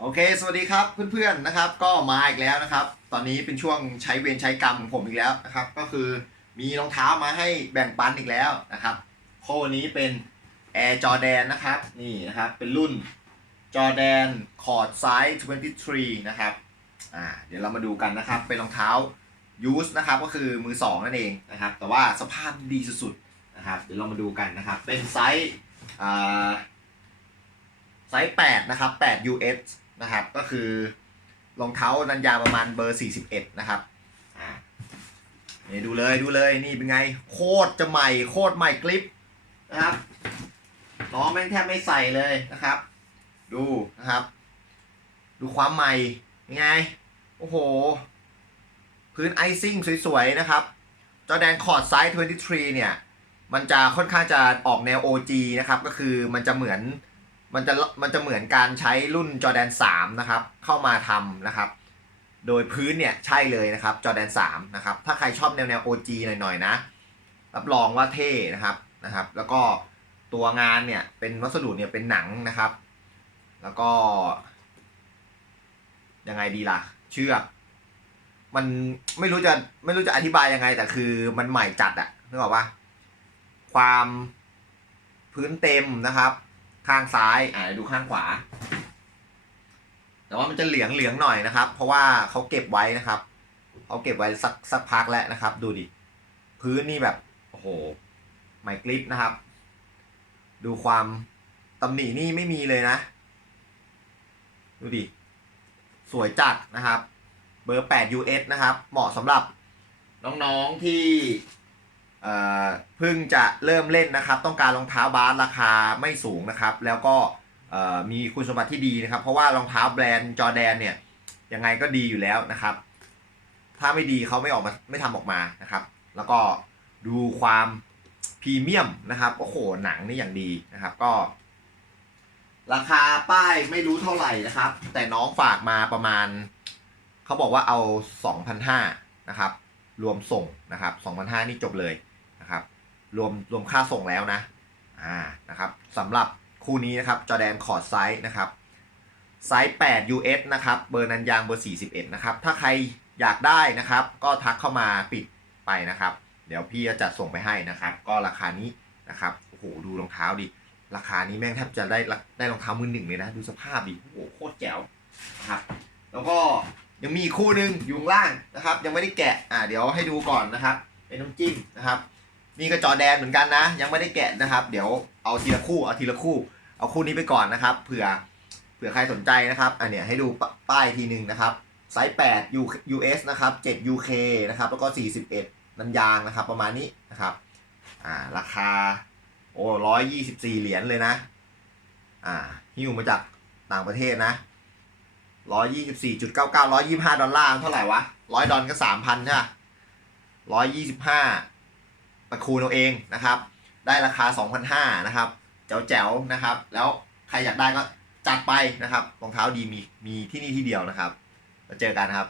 โอเค สวัสดีครับเพื่อนๆนะครับ ก็มาอีกแล้วนะครับ ตอนนี้เป็นช่วงใช้เวรใช้กรรมของผมอีกแล้วนะครับ ก็คือมีรองเท้ามาให้แบ่งปันอีกแล้วนะครับโคนี้เป็น Air Jordan นะครับ นี่นะครับ เป็นรุ่น Jordan Court Size 23 นะครับอ่าเดี๋ยวเรามาดูกันนะครับ เป็นรองเท้า Use นะครับ ก็คือมือสองนั่นเองนะครับ แต่ว่าสภาพดีสุดๆนะครับ เดี๋ยวเรามาดูกันนะครับ เป็นไซส์อ่าไซส์8นะครับ8 US นะครับ ก็คือรองเท้านันยาประมาณเบอร์ 41 นะครับอ่านี่ดูเลยดูเลยนี่เป็นไง โคตรจะใหม่โคตรใหม่กริปนะครับน้องแม่งแทบไม่ใส่เลยนะครับ ดูนะครับ ดูความใหม่ยังไง โอ้โห พื้นไอซิ่งสวยๆนะครับจอแดนคอร์ดไซส์23เนี่ย มันจะค่อนข้างจะออกแนว OG นะครับ ก็คือมันจะเหมือน มันจะมันจะเหมือนการใช้รุ่นจอแดน3นะครับเข้ามาทำนะครับ โดยพื้นเนี่ยใช่เลยนะครับจอแดน3นะครับถ้าใครชอบแนวแนว OG หน่อยๆนะรับรองว่าเท่นะครับนะครับ แล้วก็ตัวงานเนี่ยเป็นวัสดุเนี่ยเป็นหนังนะครับ แล้วก็ยังไงดีล่ะ เชือกมันไม่รู้จะไม่รู้จะอธิบายยังไง แต่คือมันใหม่จัดอะนึกออกปะความพื้นเต็มนะครับ ข้างซ้ายอ่าดูข้างขวา แต่ว่ามันจะเหลืองเหลืองหน่อยนะครับ เพราะว่าเขาเก็บไว้นะครับเขาเก็บไว้สักสักพักแล้วนะครับ ดูดิพื้นนี่แบบโอ้โหไมกริปนะครับ ดูความตำหนินี่ไม่มีเลยนะ ดูดิสวยจัดนะครับ เบอร์ 8 US นะครับ เหมาะสำหรับน้องๆที่ เพิ่งจะเริ่มเล่นนะครับ ต้องการรองเท้าบาสราคาไม่สูงนะครับ แล้วก็มีคุณสมบัติที่ดีนะครับ เพราะว่ารองเท้าแบรนด์จอแดนเนี่ยยังไงก็ดีอยู่แล้วนะครับ ถ้าไม่ดีเขาไม่ออกมาไม่ทำออกมานะครับ แล้วก็ดูความพรีเมียมนะครับโอ้โหหนังนี่อย่างดีนะครับก็ ราคาป้ายไม่รู้เท่าไหร่นะครับ แต่น้องฝากมาประมาณเขาบอกว่าเอา 2,500นะครับ รวมส่งนะครับ2,500นี่จบเลย นะครับ รวมรวมค่าส่งแล้วนะอ่านะครับสำหรับคู่นี้นะครับจอแดนคอร์ดไซส์นะครับไซส์8 US นะครับ เบอร์นันยางเบอร์ 41 นะครับ ถ้าใครอยากได้นะครับ ก็ทักเข้ามาปิดไปนะครับ เดี๋ยวพี่จะจัดส่งไปให้นะครับ ก็ราคานี้นะครับ โอ้โห ดูรองเท้าดิ ราคานี้แม่งแทบจะได้ได้รองเท้ามือหนึ่งเลยนะ ดูสภาพดิ โอ้โห โคตรแจ๋วนะครับ แล้วก็ยังมีคู่หนึ่งอยู่ข้างล่างนะครับ ยังไม่ได้แกะ อ่าเดี๋ยวให้ดูก่อนนะครับ เป็นน้ำจิ้มนะครับ นี่ก็จอแดนเหมือนกันนะ ยังไม่ได้แกะนะครับ เดี๋ยวเอาทีละคู่เอาทีละคู่ เอาคู่นี้ไปก่อนนะครับ เผื่อเผื่อใครสนใจนะครับอันเนี้ยให้ดูปป้ายทีหนึ่งนะครับไซส์8 U US นะครับ7 UK นะครับแล้วก็ 41นันยางนะครับประมาณนี้นะครับอ่าราคาโอ้ร้อยยี่สิบสี่เหรียญเลยนะ อ่าหิ้วมาจากต่างประเทศนะร้อยยี่สิบสี่จุดเก้าเก้าร้อยยี่ห้าดอลลาร์เท่าไหร่วะร้อยดอลก็สามพันใช่ปะร้อยยี่สิบห้า ระคูณเอาเองนะครับ ได้ราคา 2,500นะครับแจ๋วแจ๋วๆนะครับ แล้วใครอยากได้ก็จัดไปนะครับรองเท้าดีมีมีที่นี่ที่เดียวนะครับแล้วเจอกันครับ